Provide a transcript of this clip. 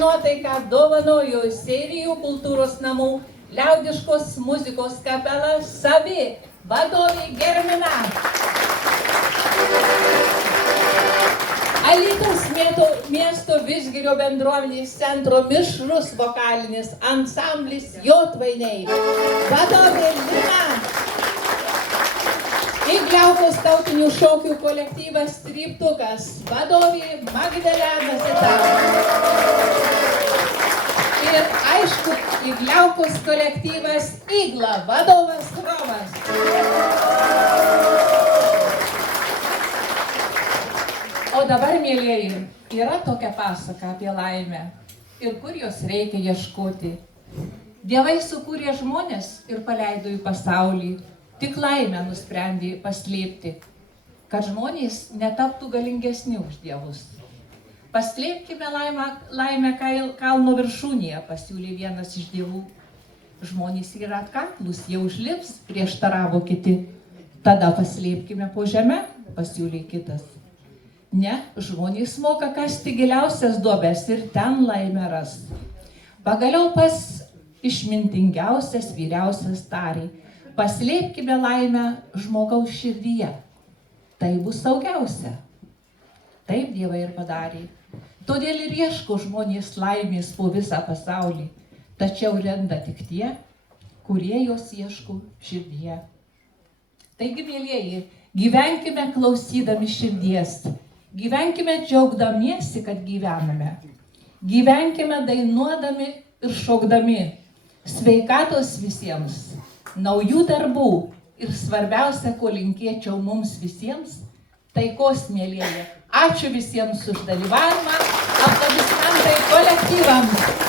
nuotaiką dovanojo Seirijų kultūros namų liaudiškos muzikos kapela Savi vadovė Germina. Alytaus miesto Vižgirio bendruomenės centro mišrus vokalinis ansamblis Jotvainiai vadovė Lina. Igliaukos tautinių šokių kolektyvas Tryptukas vadovė Magdalena Zita. Ir aišku, Igliaukos kolektyvas Igla vadovas Romas. O dabar, mielieji, yra tokia pasaka apie laimę ir kur jos reikia ieškoti. Dievai sukūrė žmonės ir paleido į pasaulį, tik laimę nusprendė paslėpti, kad žmonės netaptų galingesni už dievus. Paslėpkime laimę kalno viršūnėje, pasiūlė vienas iš dievų. Žmonės yra atkaklūs, jie užlips, prieštaravo kiti. Tada paslėpkime po žeme, pasiūlė kitas. Ne, žmonės moka kasti giliausias duobes ir ten laimę ras. Pagaliau pas išmintingiausias vyriausias tarė: paslėpkime laimę žmogaus širdyje. Tai bus saugiausia. Taip Dievai ir padarė. Todėl ir ieško žmonės laimės po visą pasaulį. Tačiau randa tik tie, kurie jos ieško širdyje. Taigi, mielieji, gyvenkime klausydami širdies. Gyvenkime džiaugdamiesi, kad gyvename. Gyvenkime dainuodami ir šokdami. Sveikatos visiems, naujų darbų ir svarbiausia, ko linkėčiau mums visiems, taikos, mielieji. Ačiū visiems už dalyvavimą, aplodismentai kolektyvams.